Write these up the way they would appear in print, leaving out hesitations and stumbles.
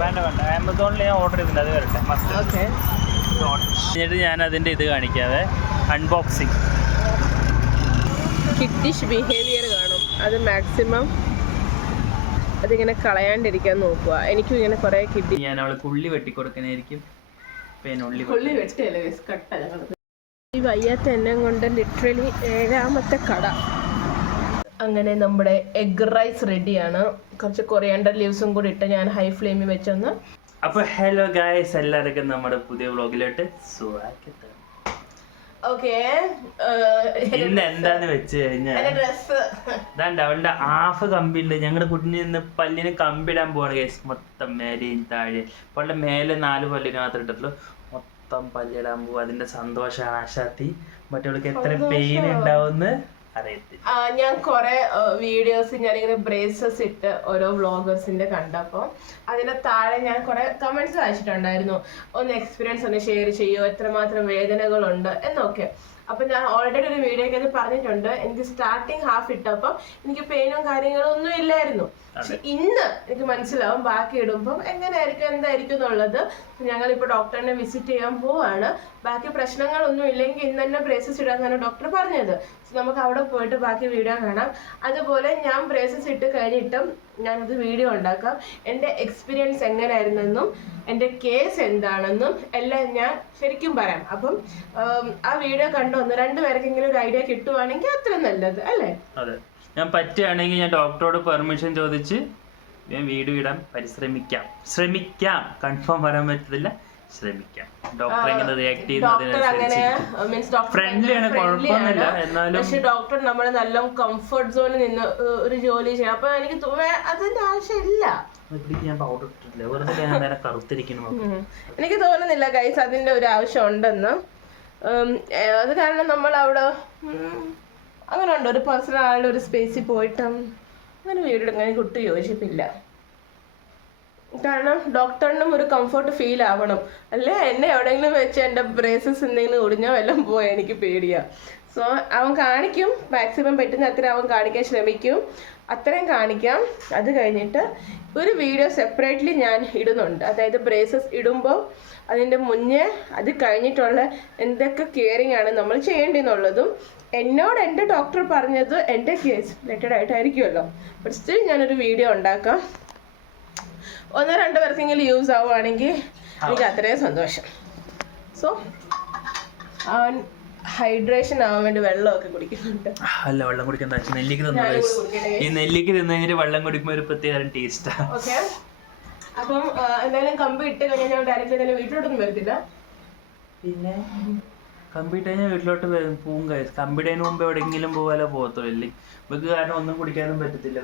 വേണ്ട ആമസോണിൽ ഞാൻ ഓർഡർ ചെയ്തിട്ടുണ്ട്, അത് വരട്ടെ മസ്റ്റ്. ഓക്കെ, എന്നിട്ട് ഞാൻ അതിൻ്റെ ഇത് കാണിക്കാതെ അൺബോക്സിങ്. കിഡിഷ് ബിഹേവിയർ കാണും, അത് മാക്സിമം അതിങ്ങനെ കളയാണ്ടിരിക്കാൻ നോക്കുക. എനിക്കും ഇങ്ങനെ കുറേ കിഡി. ഞാൻ അവൾക്ക് ഉള്ളി വെട്ടിക്കൊടുക്കണായിരിക്കും. ഉള്ളി വെട്ടിയല്ലേ കട്ട. ഈ വയ്യാത്ത എന്നെ കൊണ്ട് ലിറ്ററലി 7ാമത്തെ കട. അങ്ങനെ നമ്മുടെ എഗ് റൈസ് റെഡിയാണ്. കുറച്ച് കൊറിയാണ്ടർ ലീവ്സും കൂടി ഇട്ട് ഞാൻ ഹൈ ഫ്ലെയിമിൽ വെച്ചൊന്ന്. അപ്പോൾ ഹലോ ഗായ്സ്, എല്ലാവർക്കും നമ്മുടെ പുതിയ വ്ളോഗിലോട്ട് സ്വാഗതം. ഓക്കെ, ഇന്ന് എന്താന്ന് വെച്ച് കഴിഞ്ഞാൽ ഇതാണ്ട് അവളുടെ ഹാഫ് കമ്പിണ്ട്. ഞങ്ങളുടെ കുട്ടിന് നിന്ന് പല്ലിന് കമ്പിടാൻ പോവാണ് ഗൈസ്. മൊത്തം മേലെയും താഴെ. അപ്പോൾ അവളുടെ മേലെ 4 പല്ലിന് മാത്രമേ ഇട്ടിട്ടുള്ളൂ. മൊത്തം പല്ലിടാൻ പോവും. അതിന്റെ സന്തോഷമാണ് ആശാത്തി. മറ്റവൾക്ക് എത്ര പെയിൻ ഉണ്ടാവുമെന്ന് അറിയത്തില്ല. ഞാൻ കുറെ വീഡിയോസ് ഞാനിങ്ങനെ ബ്രേസസ് ഇട്ട് ഓരോ വ്ളോഗേഴ്സിന്റെ കണ്ടപ്പോൾ അതിന്റെ താഴെ ഞാൻ കുറെ കമന്റ്സ് വായിച്ചിട്ടുണ്ടായിരുന്നു. ഒന്ന് എക്സ്പീരിയൻസ് ഒന്ന് ഷെയർ ചെയ്യോ, എത്രമാത്രം വേദനകളുണ്ട് എന്നൊക്കെ. അപ്പൊ ഞാൻ ഓൾറെഡി ഒരു വീഡിയോക്ക് അത് പറഞ്ഞിട്ടുണ്ട്. എനിക്ക് സ്റ്റാർട്ടിങ് ഹാഫ് ഇട്ടപ്പം എനിക്ക് പെയിനും കാര്യങ്ങളും ഒന്നും ഇല്ലായിരുന്നു. പക്ഷെ ഇന്ന് എനിക്ക് മനസ്സിലാവും ബാക്കി ഇടുമ്പം എങ്ങനെയായിരിക്കും എന്തായിരിക്കും എന്നുള്ളത്. ഞങ്ങളിപ്പോൾ ഡോക്ടറിനെ വിസിറ്റ് ചെയ്യാൻ പോവാണ്. ബാക്കി പ്രശ്നങ്ങളൊന്നും ഇല്ലെങ്കിൽ ഇന്ന് തന്നെ ബ്രേസസ് ഇടാന്നാണ് ഡോക്ടർ പറഞ്ഞത്. നമുക്ക് അവിടെ പോയിട്ട് ബാക്കി വീഡിയോ കാണാം. അതുപോലെ ഞാൻ ബ്രേസസ് ഇട്ട് കഴിഞ്ഞിട്ടും ഞാനത് വീഡിയോ ഉണ്ടാക്കാം. എൻ്റെ എക്സ്പീരിയൻസ് എങ്ങനെയായിരുന്നെന്നും എൻ്റെ കേസ് എന്താണെന്നും എല്ലാം ഞാൻ ശരിക്കും പറയാം. അപ്പം ആ വീഡിയോ കണ്ട് 1-2 പേർക്കെങ്കിലും ഒരു ഐഡിയ കിട്ടുവാണെങ്കിൽ അത്ര നല്ലത് അല്ലേ? അതെ, ഞാൻ പറ്റുകയാണെങ്കിൽ ഞാൻ ഡോക്ടറോട് പെർമിഷൻ ചോദിച്ച് ഞാൻ വീഡിയോ ഇടാൻ ശ്രമിക്കാം. കൺഫേം പറയാൻ പറ്റത്തില്ല, ശ്രമിക്കാം. ഡോക്ടർ എങ്ങനെ റിയാക്ട് ചെയ്യുന്നത് ഫ്രണ്ട്ലിയാണ്, കുഴപ്പമൊന്നുമില്ല. എന്നാലും പക്ഷെ ഡോക്ടർ നമ്മളെ നല്ല കംഫർട്ട് സോണിൽ നിന്ന് ഒരു ജോലി ചെയ്യണം. അപ്പൊ എനിക്ക് അതിന്റെ ആവശ്യമില്ല. എനിക്ക് തോന്നുന്നില്ല ഗൈസ് അതിന്റെ ഒരു ആവശ്യം ഉണ്ടെന്ന്. അത് കാരണം നമ്മൾ അവിടെ അങ്ങനെ ഉണ്ട്, ഒരു പേഴ്സണൽ ആളുടെ ഒരു സ്പേസിൽ പോയിട്ടും അങ്ങനെ വീട് അങ്ങനെ കുട്ടി യോജിപ്പില്ല. കാരണം ഡോക്ടറിനും ഒരു കംഫർട്ട് ഫീൽ ആവണം. അല്ലേ എന്നെ എവിടെയെങ്കിലും വെച്ച് എൻ്റെ ബ്രേസസ് എന്തെങ്കിലും ഒടിഞ്ഞോ എല്ലാം പോയാൽ എനിക്ക് പേടിയാ. സോ അവൻ കാണിക്കും, മാക്സിമം പറ്റുന്ന അത്ര അവൻ കാണിക്കാൻ ശ്രമിക്കും, അത്രയും കാണിക്കാം. അത് കഴിഞ്ഞിട്ട് ഒരു വീഡിയോ സെപ്പറേറ്റ്ലി ഞാൻ ഇടുന്നുണ്ട്. അതായത് ബ്രേസസ് ഇടുമ്പോൾ അതിൻ്റെ മുന്നേ അത് കഴിഞ്ഞിട്ടുള്ള എന്തൊക്കെ കെയറിങ് ആണ് നമ്മൾ ചെയ്യേണ്ടതെന്നുള്ളതും എന്നോട് എൻ്റെ ഡോക്ടർ പറഞ്ഞത് എൻ്റെ കേസ് റിലേറ്റഡ് ആയിട്ടായിരിക്കുമല്ലോ. ബട്ട് സ്റ്റിൽ ഞാനൊരു വീഡിയോ ഉണ്ടാക്കാം. 1-2 പേർക്കെങ്കിലും യൂസ് ആവുകയാണെങ്കിൽ എനിക്ക് അത്രയും സന്തോഷം. സോ അവൻ ഹൈഡ്രേഷൻ ആവാൻ വേണ്ടി വെള്ളമൊക്കെ കുടിക്കുന്നുണ്ട്. അല്ല, വെള്ളം കുടിക്കാൻ ഈ നെല്ലിക്ക് തിന്നു കഴിഞ്ഞിട്ട് വെള്ളം കുടിക്കുമ്പോൾ ഒരു പ്രത്യേക ടേസ്റ്റാ. ഓക്കെ, അപ്പം എന്തായാലും കമ്പി ഇട്ട് കഴിഞ്ഞാൽ ഞാൻ ഡയറക്റ്റ് തന്നെ വീട്ടിലോട്ടൊന്നും വരത്തില്ല. പിന്നെ കമ്പി ഇട്ട് കഴിഞ്ഞാൽ വീട്ടിലോട്ട് പോവും. കമ്പിടേന് മുമ്പ് എവിടെയെങ്കിലും പോകാലോ പോകത്തുള്ളൂ. നമുക്ക് കാരണം ഒന്നും കുടിക്കാനും പറ്റത്തില്ല.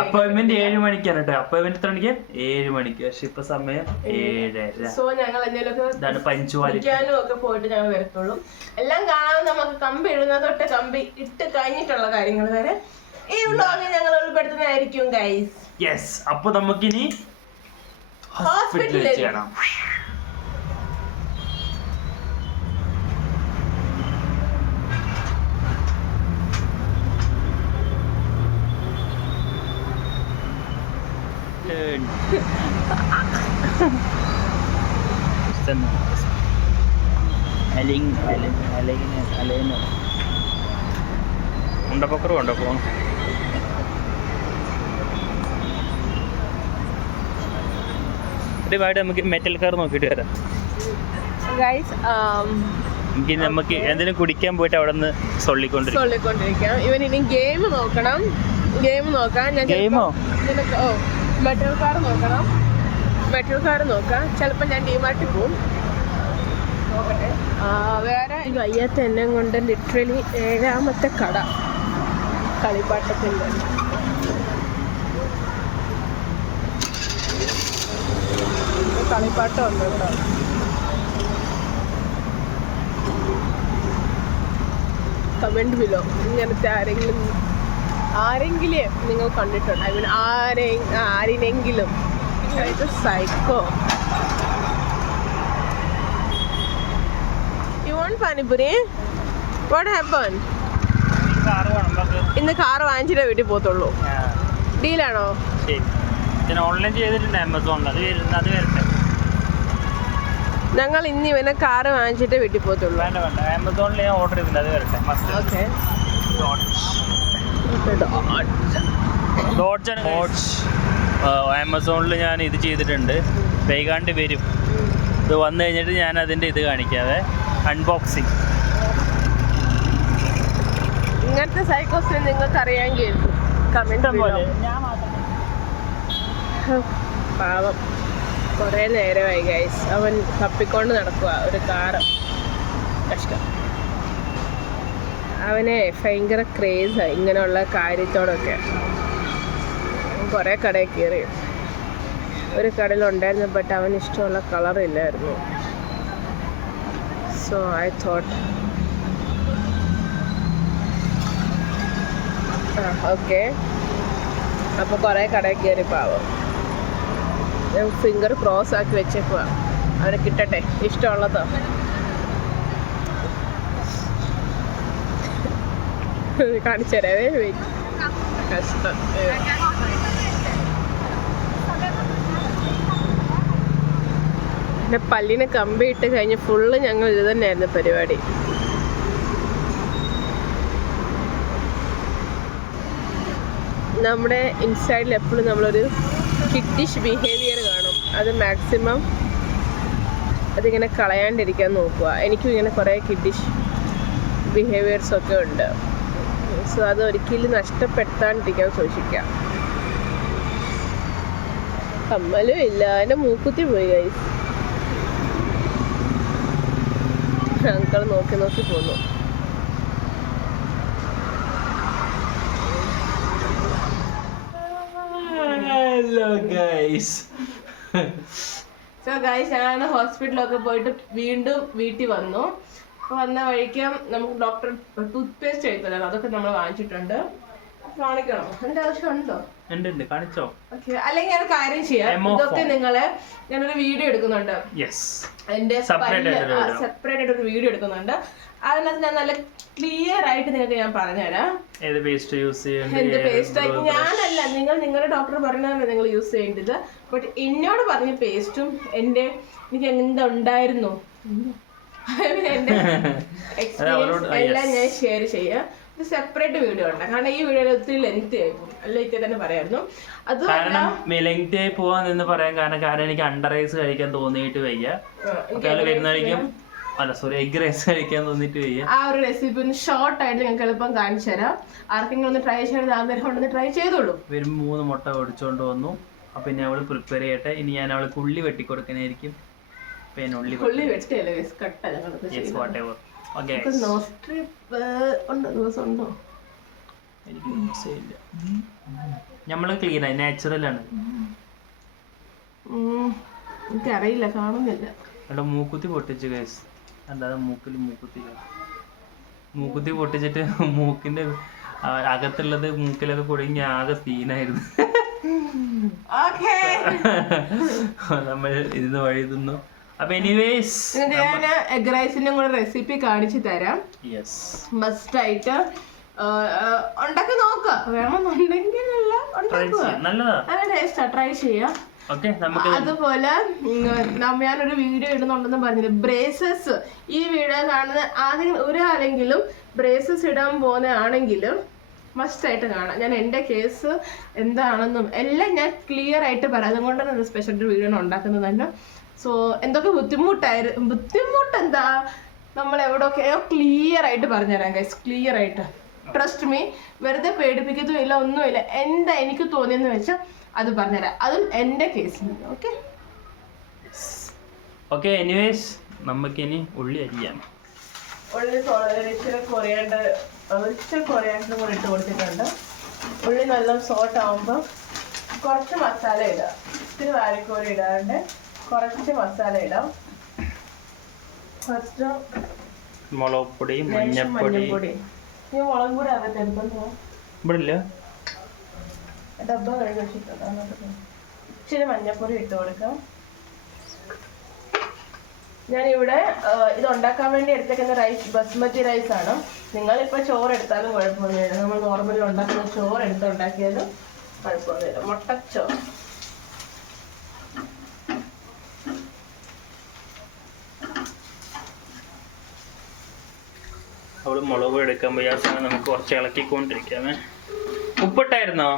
അപ്പോയിന്റ്മെന്റ് 7 മണിക്കാണ് കേട്ടോ. അപ്പോയിന്റ്മെന്റ് എത്ര മണിക്ക്? 7 മണിക്ക്. പക്ഷെ ഇപ്പൊ സമയം 7:30. സോ ഞങ്ങൾ എന്തെങ്കിലും പഞ്ച്വാലിറ്റിക്കാനും ഒക്കെ പോയിട്ട് ഞങ്ങൾ വരത്തുള്ളൂ. എല്ലാം കാണാൻ നമുക്ക് കമ്പി ഇടുന്ന തൊട്ട് കമ്പി ഇട്ട് കഴിഞ്ഞിട്ടുള്ള കാര്യങ്ങൾ വരെ ഈ വ്ളോഗിൽ ഞങ്ങൾ ഉൾപ്പെടുത്തുന്നതായിരിക്കും ഗൈസ്. യെസ്, അപ്പൊ നമുക്കിനി ഹോസ്പിറ്റലിൽ കാണാം. ഉണ്ടപ്പക്കറും ഉണ്ടോ പോണം. നമുക്ക് മെറ്റൽ കാർ നോക്കിയിട്ട് വരാം. നമുക്ക് എന്തെങ്കിലും കുടിക്കാൻ പോയിട്ട് അവിടെ നിന്ന് സൊള്ളിക്കൊണ്ടിരിക്കാം. ഇവൻ ഇനി ഗെയിം നോക്കണം. ഗെയിം നോക്കാം. മെറ്റൽ കാർ നോക്കാം. ചിലപ്പോൾ ഞാൻ ഡിമാർട്ടിൽ പോവും. നോക്കട്ടെ. വേറെ വയ്യാത്ത എന്നെ കൊണ്ട് ലിറ്ററലി 7ാമത്തെ കട കളിപ്പാട്ടത്തിൻ്റെ. കളിപ്പാട്ടം ഉണ്ട് കേട്ടോ. കമന്റ് ബിലോ ഇങ്ങനത്തെ ആരെങ്കിലും നിങ്ങൾ കണ്ടിട്ടുണ്ടോ? ഐ മീൻ ആരിനെങ്കിലും. Psycho. You want Pani Puri? What happened? ഇന്ന് കാർ വാങ്ങിച്ചിട്ടേ വീട്ടിൽ പോകത്തുള്ളൂ. ഡീലാണോ? ശരി, ഞാൻ ഓൺലൈൻ ചെയ്തിട്ടുണ്ട് ആമസോണിൽ. അത് വരട്ടെ. ഞങ്ങൾ ഇന്ന് ഇവനെ കാറ് വാങ്ങിച്ചിട്ടേ വീട്ടിൽ പോകത്തുള്ളൂ. വേണ്ട വേണ്ട, ആമസോണിൽ ഞാൻ ഓർഡർ ചെയ്തിട്ടുണ്ട്. അത് വരട്ടെ. ഓക്കെ. ഡോഡ്ജ് ആമസോണിൽ ഞാൻ ഇത് ചെയ്തിട്ടുണ്ട്. വൈകാണ്ട് വരും. ഇത് വന്നു കഴിഞ്ഞിട്ട് ഞാൻ അതിൻ്റെ ഇത് കാണിക്കാതെ അൺബോക്സിങ്. ഇങ്ങനത്തെ സൈക്കോസിനെ നിങ്ങൾക്ക് അറിയാമെങ്കിൽ കമന്റ് പോലെ. പാവം, കുറേ നേരമായി ഗൈസ്. അവൻ തപ്പിക്കൊണ്ട് നടക്കുക ഒരു കാറ്. കഷ്ടം. അവനെ ഭയങ്കര ക്രേസായി ഇങ്ങനെയുള്ള കാര്യത്തോടൊക്കെ. കുറേ കടയിൽ കയറി. ഒരു കടയിലുണ്ടായിരുന്നു, ബട്ട് അവന് ഇഷ്ടമുള്ള കളറില്ലായിരുന്നു. So I thought okay. അപ്പോൾ കുറേ കടയിൽ കയറി പാവം. ഞാൻ ഫിംഗർ ക്രോസ് ആക്കി വെച്ചേക്കുക, അവന് കിട്ടട്ടെ ഇഷ്ടമുള്ളതോ. കാണിച്ചു തരാവേ, വെയിറ്റ്. കഷ്ടം. എൻ്റെ പല്ലിന് കമ്പി ഇട്ട് കഴിഞ്ഞ് ഫുള്ള് ഞങ്ങൾ ഇത് തന്നെയായിരുന്നു പരിപാടി. നമ്മുടെ ഇൻസൈഡിൽ എപ്പോഴും നമ്മളൊരു കിഡിഷ് ബിഹേവിയർ കാണും. അത് മാക്സിമം അതിങ്ങനെ കളയാണ്ടിരിക്കാൻ നോക്കുക. എനിക്കും ഇങ്ങനെ കുറേ കിഡിഷ് ബിഹേവിയേഴ്സൊക്കെ ഉണ്ട്. സോ അത് ഒരിക്കലും നഷ്ടപ്പെടുത്താണ്ടിരിക്കാൻ സൂക്ഷിക്കാം. കമ്മലും ഇല്ല, എൻ്റെ മൂക്കുത്തി പോയി ഗൈസ്. അങ്കിൾ നോക്കി നോക്കി പോന്നു. സോ ഗൈസ്, ഞാൻ ഹോസ്പിറ്റലൊക്കെ പോയിട്ട് വീണ്ടും വീട്ടിൽ വന്നു. വന്ന വഴിക്ക് നമുക്ക് ഡോക്ടർ ടൂത്ത് പേസ്റ്റ് എഴുതണം. അതൊക്കെ നമ്മൾ വാങ്ങിച്ചിട്ടുണ്ട്. കാണിക്കണോ? അതിന്റെ ആവശ്യമുണ്ടോ? കാണിച്ചോ? ഓക്കെ. അല്ലെങ്കിൽ ഞാൻ കാര്യം ചെയ്യാം. ഇതൊക്കെ നിങ്ങളെ ഞാനൊരു വീഡിയോ എടുക്കുന്നുണ്ട്. എന്റെ സെപ്പറേറ്റ് ആയിട്ട് ഒരു വീഡിയോ എടുക്കുന്നുണ്ട്. അതിനകത്ത് ഞാൻ നല്ല ക്ലിയർ ആയിട്ട് നിങ്ങൾക്ക് ഞാൻ പറഞ്ഞുതരാം. എന്ത് പേസ്റ്റ് യൂസ് ചെയ്യേണ്ടത്, എന്ത് പേസ്റ്റ്. ഞാനല്ല, നിങ്ങളുടെ ഡോക്ടർ പറഞ്ഞാണ് നിങ്ങൾ യൂസ് ചെയ്യേണ്ടത്. ബട്ട് എന്നോട് പറഞ്ഞ പേസ്റ്റും എനിക്ക് എന്തുണ്ടായിരുന്നു എന്റെ എക്സ്പീരിയൻസ് എല്ലാം ഞാൻ ഷെയർ ചെയ്യാം. ഇത് സെപ്പറേറ്റ് വീഡിയോ ഉണ്ട്. കാരണം ഈ വീഡിയോയിൽ ഒത്തിരി ലെങ്ത് ആയിപ്പോകും. അല്ലെങ്കിൽ തന്നെ പറയായിരുന്നു. അത് ലെങ്ത് ആയി പോവാന്ന് പറയാൻ കാരണം എനിക്ക് അണ്ടർ റൈസ് കഴിക്കാൻ തോന്നിയിട്ട് വയ്യ. വരുന്നതായിരിക്കും. അല്ല സോറി, എഗ് റൈസ് കഴിക്കാൻ തോന്നിട്ട് വയ്യ. ആ ഒരു റെസിപ്പി ഒന്ന് ഷോർട്ട് ആയിട്ട് ഞങ്ങൾക്ക് എളുപ്പം കാണിച്ചു തരാം. ആർക്കെങ്കിലും ഒന്ന് ട്രൈ ചെയ്ത് ആഗ്രഹം ഉണ്ടെന്ന് ട്രൈ ചെയ്തോളൂ. വരുമ്പോൾ 3 മുട്ട ഒടിച്ചോണ്ട് വന്നു. അപ്പൊ ഇനി അവള് പ്രിപ്പയർ ചെയ്യട്ടെ. ഇനി ഞാൻ അവൾക്ക് ഉള്ളി വെട്ടിക്കൊടുക്കാനായിരിക്കും. ഉള്ളി വെട്ടിയല്ലേ കട്ട. നമ്മള് ക്ലീൻ ആയി, നാച്ചുറൽ ആണ്. എനിക്കറിയില്ല, കാണുന്നില്ല. അവിടെ മൂക്കുത്തി പൊട്ടിച്ചു ഗൈസ്. അല്ലാതെ മൂക്കുത്തി പൊട്ടിച്ചിട്ട് മൂക്കിന്റെ അകത്തുള്ളത് മൂക്കിലൊക്കെ കുടുങ്ങി ആകെ സീനായിരുന്നു. നമ്മൾ ഇതിന്ന് വഴി തിന്നു. അപ്പൊ എനിവേസ് ഞാൻ എഗ് റൈസിന്റെ കൂടെ റെസിപ്പി കാണിച്ചു തരാം. മസ്റ്റ് ആയിട്ട് ഉണ്ടാക്കി നോക്കുക. വേണമെന്നുണ്ടെങ്കിൽ നല്ല ടേസ്റ്റാ, ട്രൈ ചെയ്യാം. അതുപോലെ ഞാനൊരു വീഡിയോ ഇടുന്നുണ്ടെന്ന് പറഞ്ഞില്ല, ബ്രേസസ്. ഈ വീഡിയോ കാണുന്ന ആദ്യം ഒരാളെങ്കിലും ബ്രേസസ് ഇടാൻ പോകുന്ന ആണെങ്കിലും മസ്റ്റായിട്ട് കാണാം. ഞാൻ എൻ്റെ കേസ് എന്താണെന്നും എല്ലാം ഞാൻ ക്ലിയർ ആയിട്ട് പറയാം. അതുകൊണ്ടാണ് ഒരു സ്പെഷ്യൽ വീഡിയോ ഉണ്ടാക്കുന്നത് തന്നെ. സോ എന്തൊക്കെ ബുദ്ധിമുട്ട് എന്താ നമ്മൾ എവിടെയൊക്കെയോ ക്ലിയർ ആയിട്ട് പറഞ്ഞുതരാം ഗൈസ്. ക്ലിയർ ആയിട്ട്, ട്രസ്റ്റ് മീ. വെറുതെ പേടിപ്പിക്കത്തുമില്ല, ഒന്നുമില്ല. എന്താ എനിക്ക് തോന്നിയെന്ന് വെച്ചാൽ അത് പറഞ്ഞുതരാം. അതും എൻ്റെ കേസിൽ. ഓക്കെ എനിവേസ് നമുക്കിനി ഉള്ളി അരിയാം. ഉള്ളി ഇച്ചിരി കൊറിയാണ്ടർ കൂടെ ഇട്ട് കൊടുത്തിട്ടുണ്ട്. ഉള്ളി നല്ല സോട്ട് ആകുമ്പോൾ കുറച്ച് മസാല ഇടാം. ഇത്തിരി വാരിക്കോരി ഇടാണ്ട് കുറച്ച് മസാല ഇടാം. ഫസ്റ്റ് മുളക് പൊടി, മഞ്ഞപ്പൊടി. ഈ മുളക് പൊടി അകത്ത് എടുക്കുന്നു. ഡബ്ബ കഴുകി വെച്ചിട്ടുണ്ട്. ഇച്ചിരി മഞ്ഞപ്പൊടി ഇട്ട് കൊടുക്കാം. ഞാനിവിടെ ഇത് ഉണ്ടാക്കാൻ വേണ്ടി എടുത്തേക്കുന്ന റൈസ് ബസ്മതി റൈസ് ആണ്. നിങ്ങളിപ്പോൾ ചോറ് എടുത്താലും കുഴപ്പമൊന്നുമില്ല. നമ്മൾ നോർമലി ഉണ്ടാക്കുന്ന ചോറ് ഉണ്ടാക്കിയാലും കുഴപ്പമൊന്നുമില്ല. മുട്ടച്ചോറ്. അവള് മുളക് എടുക്കാൻ പോയി. ആ സമയം നമുക്ക് കുറച്ച് ഇളക്കിക്കൊണ്ടിരിക്കാമേ. ഉപ്പിട്ടായിരുന്നോ?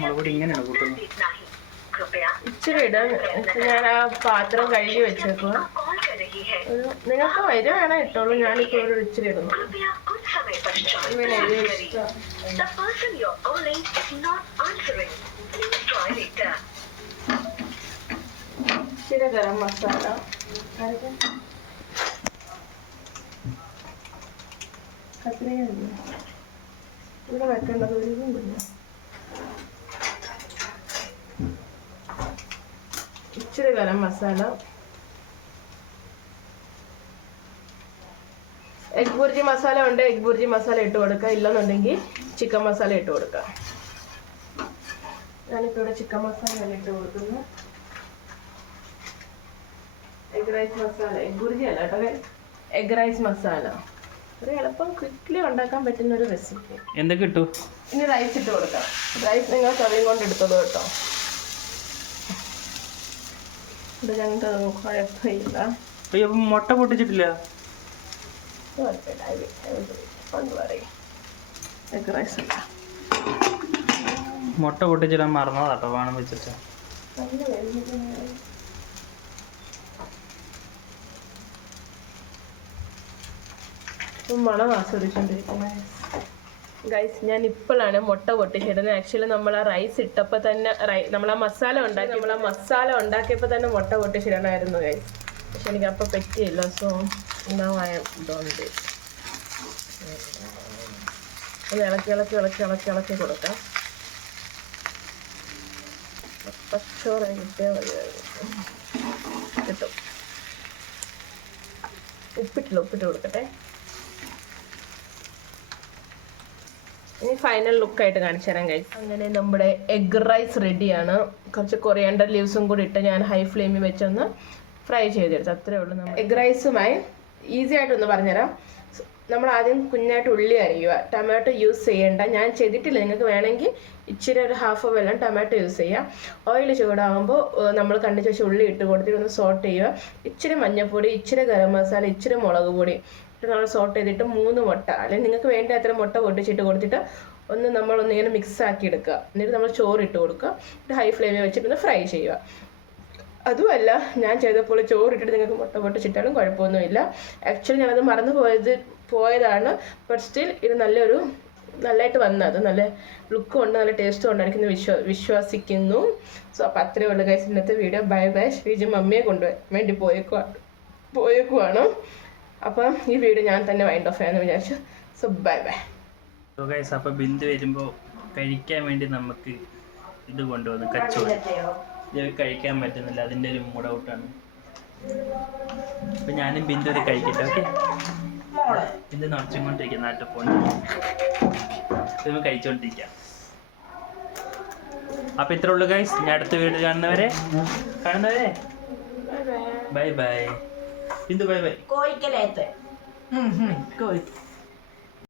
മുളക് ഇങ്ങനെയാണ് കൂട്ടുന്നത്. ഇച്ചിരി ഇടാൻ ഞാൻ ആ പാത്രം കഴുകി വെച്ചേക്കുക. നിങ്ങൾക്ക് വരെ വേണം ഇട്ടോളൂ. ഞാനിപ്പോൾ ഒരു ഇച്ചിരി ഇടുന്നു. ഇച്ചിരി ഗരം മസാല, കത്രിക ഇവിടെ വെക്കേണ്ടത് ഒരു കുഞ്ഞ്, ഇച്ചിരി ഗരം മസാല, എഗ് ബുർജി മസാല ഉണ്ട്, എഗ് ബുർജി മസാല ഇട്ട് കൊടുക്കുക. ഇല്ലെന്നുണ്ടെങ്കിൽ ചിക്കൻ മസാല ഇട്ട് കൊടുക്കുക. ഞാനിപ്പോൾ ഇവിടെ ചിക്കൻ മസാല ഇട്ട് കൊടുക്കുന്നു. Egg rice masala, egg bhurji അല്ല കേട്ടോ, എഗ് റൈസ് മസാല. ഒരു എളുപ്പം ക്വിക്ക്ലി ഉണ്ടാക്കാൻ പറ്റുന്ന ഒരു റെസിപ്പി. എന്തൊക്കെ ഇട്ടു? ഇനി റൈസ് ഇട്ട് കൊടുക്കാം. റൈസ് നിങ്ങൾ കറിയും കൊണ്ട് എടുത്തത് കേട്ടോ. ഇത് ഞങ്ങൾക്ക് കുഴപ്പമില്ല. മുട്ട പൊട്ടിച്ചിട്ടില്ല. എഗ് റൈസ് അല്ല, മുട്ട പൊട്ടിച്ചിടാൻ മറന്നതാട്ടോ. വേണം വെച്ചിട്ട് മണം ആസ്വദിച്ചോണ്ടിരിക്കുന്നത്. ഗൈസ് ഞാൻ ഇപ്പോഴാണ് മുട്ട പൊട്ടിച്ചിടുന്നത്. ആക്ച്വലി നമ്മൾ ആ റൈസ് ഇട്ടപ്പോൾ തന്നെ നമ്മൾ ആ മസാല ഉണ്ടാക്കിയപ്പോൾ തന്നെ മുട്ട പൊട്ടിച്ചിടണമായിരുന്നു ഗൈസ്. പക്ഷെ എനിക്ക് അപ്പം പറ്റിയില്ല. So now I don't do it. ഒന്ന് ഇളക്കി കൊടുക്കാം. പച്ചോറായി കിട്ടിയാൽ മതിയായിരുന്നു. കിട്ടും. ഉപ്പിട്ട് കൊടുക്കട്ടെ. ഇനി ഫൈനൽ ലുക്കായിട്ട് കാണിച്ചു തരാം ഗൈസ്. അങ്ങനെ നമ്മുടെ എഗ് റൈസ് റെഡിയാണ്. കുറച്ച് കൊറിയാണ്ടർ ലീവ്സും കൂടി ഇട്ട് ഞാൻ ഹൈ ഫ്ലെയിമിൽ വെച്ചൊന്ന് ഫ്രൈ ചെയ്തെടുത്തു. അത്രേ ഉള്ളൂ. നമ്മൾ എഗ് റൈസുമായി ഈസി ആയിട്ടൊന്ന് പറഞ്ഞുതരാം. നമ്മൾ ആദ്യം കുഞ്ഞായിട്ട് ഉള്ളി അരിയുക. ടൊമാറ്റോ യൂസ് ചെയ്യേണ്ട, ഞാൻ ചെയ്തിട്ടില്ല. നിങ്ങൾക്ക് വേണമെങ്കിൽ ഇച്ചിരി ഒരു ഹാഫ് വെള്ളം ടൊമാറ്റോ യൂസ് ചെയ്യാം. ഓയിൽ ചൂടാകുമ്പോൾ നമ്മൾ കണ്ടിച്ച് വെച്ച് ഉള്ളി ഇട്ട് കൊടുത്തിട്ട് ഒന്ന് സോട്ട് ചെയ്യുക. ഇച്ചിരി മഞ്ഞൾപ്പൊടി, ഇച്ചിരി ഗരം മസാല, ഇച്ചിരി മുളക് പൊടി ഇട്ട് നമ്മൾ സോട്ട് ചെയ്തിട്ട് 3 മുട്ട, അല്ലെങ്കിൽ നിങ്ങൾക്ക് വേണ്ട അത്ര മുട്ട പൊട്ടിച്ചിട്ട് കൊടുത്തിട്ട് നമ്മളൊന്നിങ്ങനെ മിക്സ് ആക്കി എടുക്കുക. എന്നിട്ട് നമ്മൾ ചോറ് ഇട്ട് കൊടുക്കുക. എന്നിട്ട് ഹൈ ഫ്ലെയിമിൽ വെച്ചിട്ടൊന്ന് ഫ്രൈ ചെയ്യുക. അതുമല്ല, ഞാൻ ചെയ്തപ്പോൾ ചോറിട്ടിട്ട് നിങ്ങൾക്ക് മുട്ട പൊട്ടിച്ചിട്ടാലും കുഴപ്പമൊന്നുമില്ല. ആക്ച്വലി ഞാനത് മറന്നു പോയതാണ്. ബട്ട് സ്റ്റിൽ ഇത് നല്ലതായിട്ട് വന്നത്. നല്ല ലുക്കും ഉണ്ട്, നല്ല ടേസ്റ്റും ഉണ്ടായിരിക്കുന്നു വിശ്വസിക്കുന്നു. സോ അപ്പോൾ അത്രയേ ഉള്ളൂ ഗൈസ് ഇന്നത്തെ വീഡിയോ. Bye bye. ശ്രീജി മമ്മിയെ കൊണ്ടുവേണ്ടി പോയേക്കുവാണ്. അപ്പം ഈ വീഡിയോ ഞാൻ തന്നെ വൈൻഡ് ഓഫ് ചെയ്യാമെന്ന് വിചാരിച്ചു. So bye bye. So guys, അപ്പോൾ ബിന്ദു വരുമ്പോൾ കഴിക്കാൻ വേണ്ടി നമുക്ക് ഇത് കൊണ്ടുവന്നു. കച്ചോടി ഇത് കഴിക്കാൻ പറ്റുന്നില്ല, അതിൻ്റെ ഒരു മൂഡ് ഔട്ടാണ്. അപ്പം ഞാനും ബിന്ദു ഇത് കഴിക്കട്ടെ. ഓക്കെ, ഇത് നിറച്ചുകൊണ്ടിരിക്കുക. നാട്ടിൽ പോകണം, ഇത് കഴിച്ചുകൊണ്ടിരിക്കാം. അപ്പം ഇത്ര ഉള്ളൂ ഗൈസ്. ഞാൻ അടുത്ത വീഡിയോ കാണുന്നവരെ bye bye. Bindu bye bye. കോഴിക്കലേത്ത്